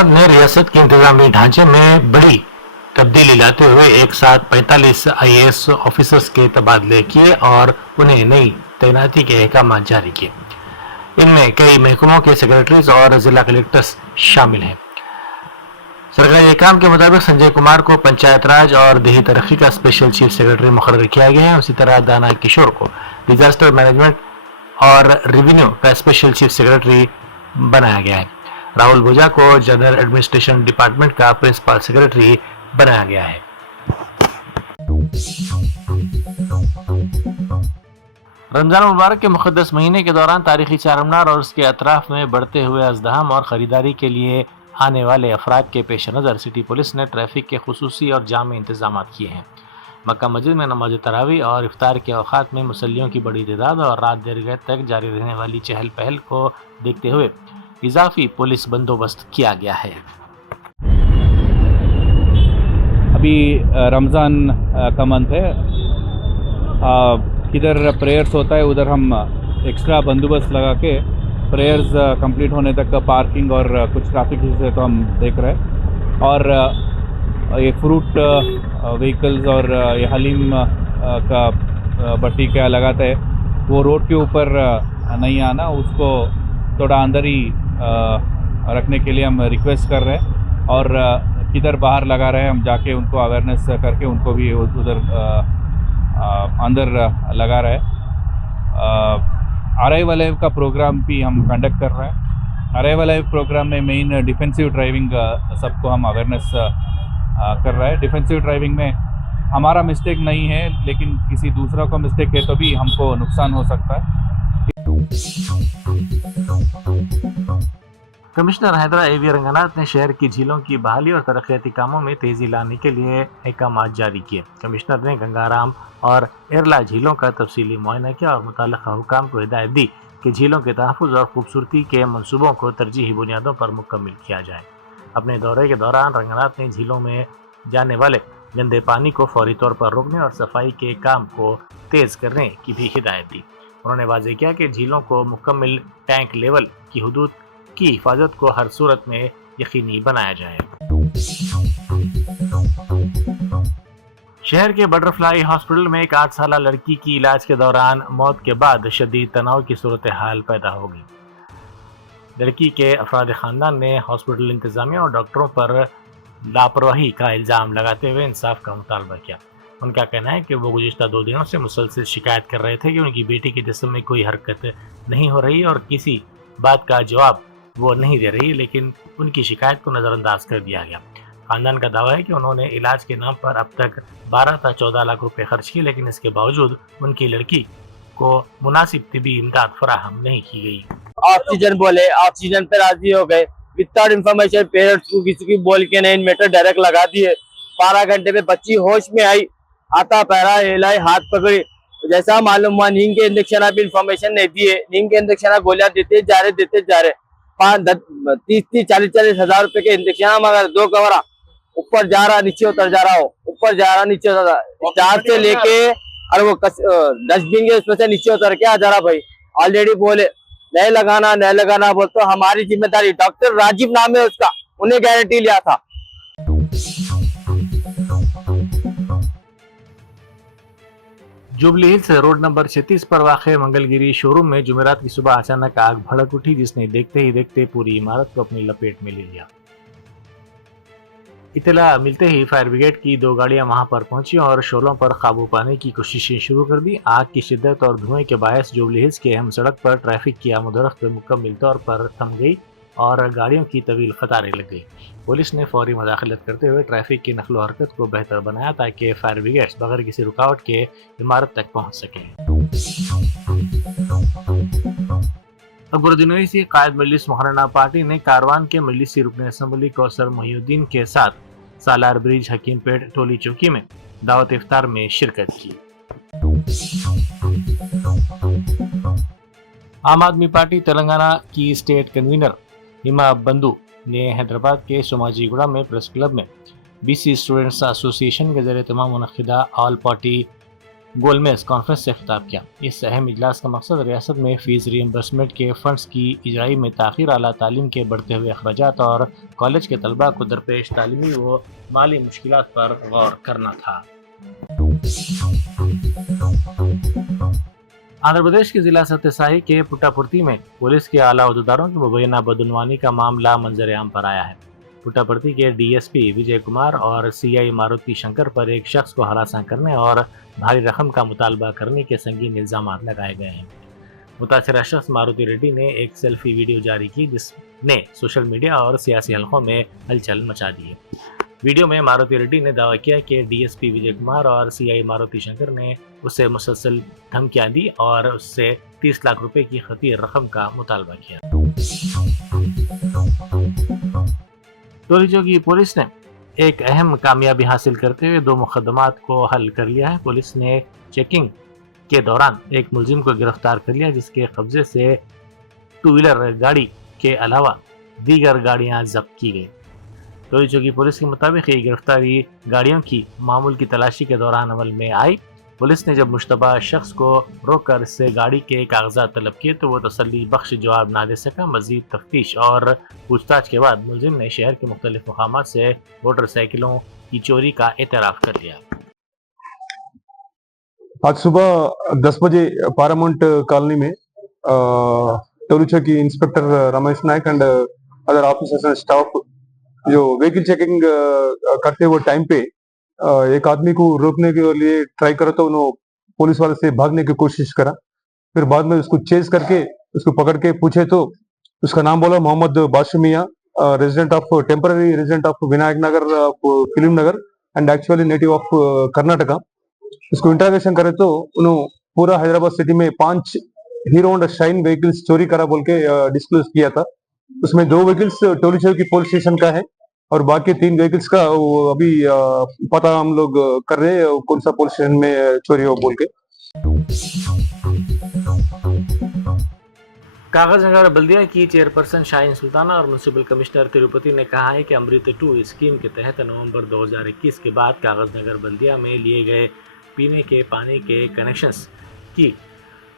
हुकूमत ने रियासत के इंतजामी ढांचे में बड़ी तब्दीली लाते हुए एक साथ 45 IAS ऑफिसर्स के तबादले किए और उन्हें नई तैनाती के अहकाम जारी किए। इनमें कई महकमों के सेक्रेटरीज और जिला कलेक्टर्स शामिल हैं। सरकारी अहकाम के मुताबिक संजय कुमार को पंचायत राज और देही तरक्की का स्पेशल चीफ सेक्रेटरी मुकर्रर किया गया है। उसी तरह दाना किशोर को डिजास्टर मैनेजमेंट और रेवेन्यू का स्पेशल चीफ सेक्रेटरी बनाया गया है। राहुल भुजा को जनरल एडमिनिस्ट्रेशन डिपार्टमेंट का प्रिंसिपल सेक्रेटरी बनाया गया है। रमजान मुबारक के मुकद्दस महीने के दौरान तारीखी चारमीनार और उसके अतराफ में बढ़ते हुए अज़दहाम और ख़रीदारी के लिए आने वाले अफराद के पेश नज़र सिटी पुलिस ने ट्रैफिक के खुसूसी और जामे इंतजाम किए हैं। मक्का मस्जिद में नमाज तरावी और इफ्तार के औकात में मुसल्लियों की बड़ी तादाद और रात देर तक जारी रहने वाली चहल पहल को देखते हुए इजाफी पुलिस बंदोबस्त किया गया है। अभी रमज़ान का मंथ है, किधर प्रेयर्स होता है उधर हम एक्स्ट्रा बंदोबस्त लगा के प्रेयर्स कंप्लीट होने तक का पार्किंग और कुछ ट्रैफिक हिस्से तो हम देख रहे हैं। और ये फ्रूट व्हीकल्स और ये हलीम का भट्टी क्या लगाता है वो रोड के ऊपर नहीं आना, उसको थोड़ा अंदर ही रखने के लिए हम रिक्वेस्ट कर रहे हैं। और किधर बाहर लगा रहे हैं हम जाके उनको अवेयरनेस करके उनको भी उधर अंदर लगा रहे हैं। अराइवल लाइव का प्रोग्राम भी हम कंडक्ट कर रहे हैं। अराइवल लाइव प्रोग्राम में मेन डिफेंसिव ड्राइविंग सबको हम अवेयरनेस कर रहे हैं। डिफेंसिव ड्राइविंग में हमारा मिस्टेक नहीं है, लेकिन किसी दूसरा को मिस्टेक है तो भी हमको नुकसान हो सकता है। कमिश्नर हैदरा AV रंगनाथ ने शहर की झीलों की बहाली और तरक्याती कामों में तेजी लाने के लिए अहकाम जारी किए। कमिश्नर ने गंगाराम और एरला झीलों का तफसीली मुआयना किया और मुतल्लिका हुकाम को हिदायत दी कि झीलों के तहफ़्फ़ुज़ और खूबसूरती के मंसूबों को तरजीही बुनियादों पर मुकम्मल किया जाए। अपने दौरे के दौरान रंगनाथ ने झीलों में जाने वाले गंदे पानी को फौरी तौर पर रोकने और सफाई के काम को तेज़ करने की भी हिदायत दी। उन्होंने वाज़ेह किया कि झीलों को मुकम्मल टैंक लेवल की हदूद की हिफाजत को हर सूरत में यकीनी बनाया जाए। शहर के बटरफ्लाई हॉस्पिटल में एक 8 साला लड़की की इलाज के दौरान मौत के बाद शदीद तनाव की सूरत हाल पैदा हो गई। लड़की के अफराद खानदान ने हॉस्पिटल इंतजामिया और डॉक्टरों पर लापरवाही का इल्ज़ाम लगाते हुए इंसाफ का मुतालबा किया। उनका कहना है कि वो गुज़िश्ता 2 दिनों से मुसलसल शिकायत कर रहे थे कि उनकी बेटी के जिस्म में कोई हरकत नहीं हो रही और किसी बात का जवाब वो नहीं दे रही, लेकिन उनकी शिकायत को नज़रअंदाज कर दिया गया। खानदान का दावा है कि उन्होंने इलाज के नाम पर अब तक 12 से 14 लाख रुपए खर्च किए, लेकिन इसके बावजूद उनकी लड़की को मुनासिब तिबी इमदाद फराहम नहीं की गई। ऑक्सीजन बोले, ऑक्सीजन पे राजी हो गए, विदाउट इन्फॉर्मेशन पेरेंट्स को किसी की बोल के नहीं, इन्वेटर डायरेक्ट लगा दिए। 12 घंटे में बच्ची होश में आई, आता पैरा हिलाई, हाथ पकड़ी, जैसा मालूम हुआ नींद के इंजेक्शन अभी इन्फॉर्मेशन नहीं दिए, नींद के इंजेक्शन गोलियां देते जा रहे 30-40 हजार रुपए के इंजेक्शन, मगर 2 कमरा ऊपर जा रहा नीचे उतर जा रहा हो, ऊपर जा रहा नीचे उतर रहा, चार से लेके और वो डस्टबिन के उसमें से नीचे उतर के आ जा रहा। भाई ऑलरेडी बोले नहीं लगाना बोल, तो हमारी जिम्मेदारी, डॉक्टर राजीव नाम है उसका, उन्हें गारंटी लिया था। जुबली हिल्स रोड नंबर 36 पर वाक़े मंगलगिरी शोरूम में जुमेरात की सुबह अचानक आग भड़क उठी, जिसने देखते ही देखते पूरी इमारत को अपनी लपेट में ले लिया। इत्तला मिलते ही फायर ब्रिगेड की 2 गाड़ियां वहां पर पहुंची और शोलों पर काबू पाने की कोशिशें शुरू कर दी। आग की शिद्दत और धुएं के बायस जुबली हिल्स के अहम सड़क पर ट्रैफिक की आमदोरफ्त मुकम्मल तौर पर थम गई और गाड़ियों की तवील कतारें लग गई। पुलिस ने फौरी मुदाखलत करते हुए ट्रैफिक की नकलो हरकत को बेहतर बनाया ताकि फायर ब्रिगेड्स बगैर किसी रुकावट के इमारत तक पहुंच सकें। अकबरुद्दीन ओवैसी कायद मजलिस मुहर्रना पार्टी ने कारवान के मजलिसी रुकन असम्बली कौसर मोहिउद्दीन के साथ सालार ब्रिज हकीमपेट टोली चौकी में दावत इफ्तार में शिरकत की। आम आदमी पार्टी तेलंगाना की स्टेट कन्वीनर हिमा बंधु ने हैदराबाद के सोमाजीगुड़ा में प्रेस क्लब में BC स्टूडेंट्स एसोसिएशन के जरिए तमाम मुनक्किदा ऑल पार्टी गोलमेज कॉन्फ्रेंस से खिताब किया। इस अहम इजलास का मकसद रियासत में फीस रीइंबर्समेंट के फंड्स की इजराई में ताख़ीर, आला तालीम के बढ़ते हुए अखराजात और कॉलेज के तलबा को दरपेश तालीमी व माली मुश्किलात पर गौर करना था। आंध्र प्रदेश के जिला सत्यसाई के पुट्टापुर्ती में पुलिस के आला अहदेदारों की मुबैना बदउनवानी का मामला मंजर आम पर आया है। पुट्टापुर्ती के डीएसपी विजय कुमार और सीआई मारुति शंकर पर एक शख्स को हरासा करने और भारी रकम का मुतालबा करने के संगीन इल्जाम लगाए गए हैं। मुतासरा शख्स मारुति रेड्डी ने एक सेल्फी वीडियो जारी की जिसने सोशल मीडिया और सियासी हलकों में हलचल मचा दी है। वीडियो में मारुति रेड्डी ने दावा किया कि डीएसपी विजय कुमार और सीआई मारुति शंकर ने उसे मुसलसल धमकियां दी और उससे 30 लाख रुपए की खतीर रकम का मुतालबा किया। टोलीचो की पुलिस ने एक अहम कामयाबी हासिल करते हुए 2 मुकदमात को हल कर लिया है। पुलिस ने चेकिंग के दौरान एक मुलजिम को गिरफ्तार कर लिया जिसके कब्जे से 2 व्हीलर गाड़ी के अलावा दीगर गाड़ियां जब्त की गई। टोलीचो की पुलिस के मुताबिक ये गिरफ्तारी गाड़ियों की मामूल की तलाशी के दौरान अमल में आई। पुलिस ने जब मुश्तबा शख्स को रोककर इससे गाड़ी के कागजात तलब किए तो वो तसल्ली बख्श जवाब ना दे सका। मजीद तफ्तीश और पूछताछ के बाद मुलजिम ने शहर के मुख्तलिफ मकामात से मोटरसाइकिलों की चोरी का एतराफ़ कर लिया। आज सुबह 10 बजे पारामाउंट कॉलोनी में टोलीचो की inspector Ramesh Nayak and other officers and staff जो व्हीकल चेकिंग करते हुए टाइम पे एक आदमी को रोकने के लिए ट्राई करा तो उन्होंने पुलिस वाले से भागने की कोशिश करा। फिर बाद में उसको चेज करके उसको पकड़ के पूछे तो उसका नाम बोला Mohammed Bashumiya, resident of temporary resident of Vinayak Nagar Film Nagar and actually native of Karnataka. उसको इंटरोगेशन करे तो उन्होंने पूरा हैदराबाद सिटी में 5 हीरो होंडा शाइन व्हीकल्स चोरी करा बोल के डिस्क्लोज किया था। उसमें 2 व्हीकल्स टोलीचो की पुलिस स्टेशन का है और बाकी 3 व्हीकल्स का वो अभी पता हम लोग कर रहे हैं कौन सा पुलिस स्टेशन में चोरी हो बोल के। कागज नगर बल्दिया की चेयरपर्सन शाहीन सुल्ताना और म्युनिसिपल कमिश्नर तिरुपति ने कहा है कि अमृत 2 स्कीम के तहत नवंबर 2021 के बाद कागज नगर बल्दिया में लिए गए पीने के पानी के कनेक्शंस की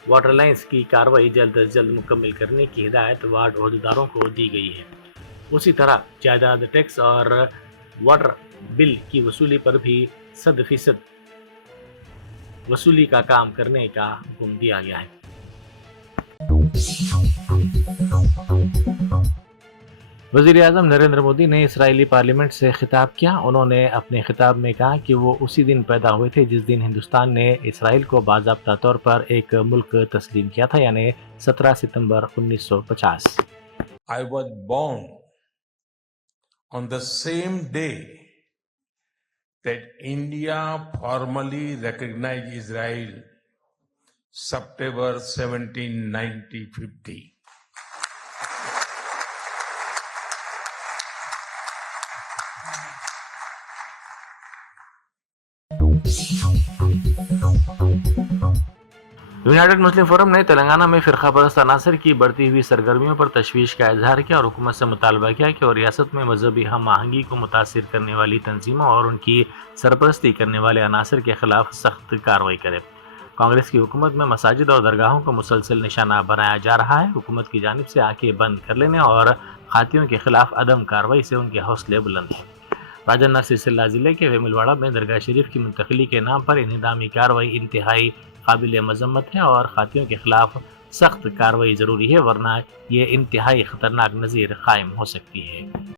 वाटर लाइंस की कार्रवाई जल्द अज जल्द मुकम्मल करने की हिदायत वार्ड अहदेदारों को दी गई है। उसी तरह जायदाद टैक्स और वाटर बिल की वसूली पर भी 100% वसूली का काम करने का हुक्म दिया गया है। वज़ीर-ए-आज़म नरेंद्र मोदी ने इसराइली पार्लियामेंट से खिताब किया। उन्होंने अपने खिताब में कहा कि वो उसी दिन पैदा हुए थे जिस दिन हिंदुस्तान ने इसराइल को बाज़ाब्ता तौर पर एक मुल्क तस्लीम किया था, यानी 17 सितंबर 1950। I was born on the same day that India formally recognized Israel, September 17, 1950. United Muslim forum ने तेलंगाना में फिरका परस्त अनासर की बढ़ती हुई सरगर्मियों पर तशवीश का इजहार किया और हुकूमत से मुतालबा किया कि वो रियासत में मजहबी हम आहंगी को मुतासिर करने वाली तंजीमों और उनकी सरपरस्ती करने वाले अनासर के खिलाफ सख्त कार्रवाई करे। कांग्रेस की हुकूमत में मसाजिद और दरगाहों को मुसलसल निशाना बनाया जा रहा है। हुकूमत की जानिब से आंखें बंद कर लेने और खातियों के खिलाफ अदम कार्रवाई से उनके हौसले बुलंद हैं। राजन्ना सिलसिला जिले के वेमुलवाड़ा में दरगाह शरीफ की मुंतकिली के नाम पर इन्हिदामी कार्रवाई इंतहाई काबिल मजम्मत है और खातियों के खिलाफ सख्त कार्रवाई ज़रूरी है, वरना ये इंतहाई खतरनाक नज़ीर कायम हो सकती है।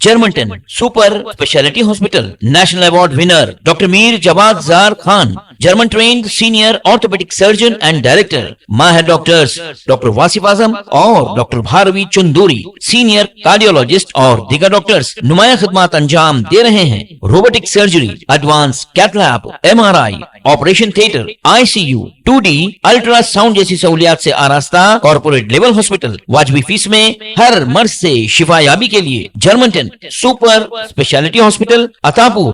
Germanten super speciality hospital national award winner doctor Mir Jawad Zar Khan, German trained senior orthopaedic surgeon and director, माहिर डॉक्टर्स डॉक्टर वासिफ आजम और doctor Bharavi Chanduri, senior cardiologist और दीगर डॉक्टर्स नुमाया खिदमत अंजाम दे रहे हैं। Robotic surgery, advance cath lab, MRI, operation theatre, ICU, 2D ultrasound जैसी सहूलियात से आरास्ता कॉर्पोरेट लेवल हॉस्पिटल। वाजबी फीस में हर मर्ज से शिफायाबी के लिए Germanton super speciality hospital, Attapur.